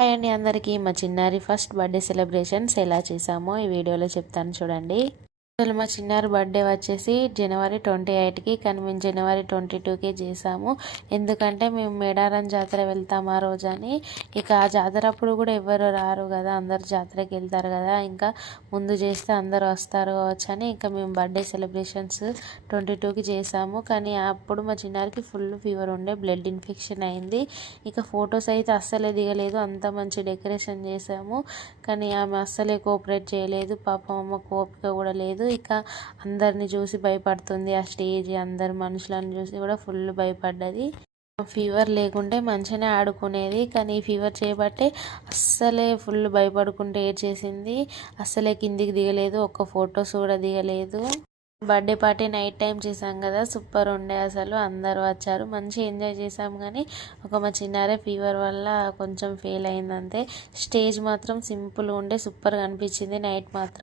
Hi అండి అందరికీ. మా చిన్నారి ఫస్ట్ బర్త్డే సెలబ్రేషన్స్ ఎలా చేసామో ఈ వీడియోలో చెప్తాను చూడండి. అసలు మా చిన్నారి బర్త్డే వచ్చేసి జనవరి 28కి, కానీ మేము జనవరి 22కే చేసాము. ఎందుకంటే మేము మేడారం జాతర వెళ్తాం ఆ రోజని. ఇక ఆ జాతర అప్పుడు కూడా ఎవరు రారు కదా, అందరు జాతరకి వెళ్తారు కదా, ఇంకా ముందు చేస్తే అందరు వస్తారు కావచ్చు అని ఇంకా మేము బర్త్డే సెలబ్రేషన్స్ 22కి చేసాము. కానీ అప్పుడు మా చిన్నారికి ఫుల్ ఫీవర్ ఉండే, బ్లడ్ ఇన్ఫెక్షన్ అయింది. ఇక ఫొటోస్ అయితే అస్సలే దిగలేదు. అంత మంచి డెకరేషన్ చేసాము, కానీ ఆమె అస్సలే కోఆపరేట్ చేయలేదు. పాపం అమ్మకు ఓపిక కూడా లేదు. ఇక అందరిని చూసి భయపడుతుంది. ఆ స్టేజ్ అందరు మనుషులను చూసి కూడా ఫుల్ భయపడ్డది. ఫీవర్ లేకుంటే మంచిగానే ఆడుకునేది, కానీ ఫీవర్ చేయబట్టే అస్సలే ఫుల్ భయపడుకుంటే ఏడ్చేసింది. అస్సలే కిందికి దిగలేదు, ఒక్క ఫొటోస్ కూడా దిగలేదు. బర్త్డే పార్టీ నైట్ టైం చేసాం కదా, సూపర్ ఉండే. అసలు అందరూ వచ్చారు, మంచి ఎంజాయ్ చేసాం. కానీ మా చిన్నారే ఫీవర్ వల్ల కొంచెం ఫెయిల్ అయింది అంతే. స్టేజ్ మాత్రం సింపుల్గా ఉండే, సూపర్గా అనిపించింది నైట్ మాత్రం.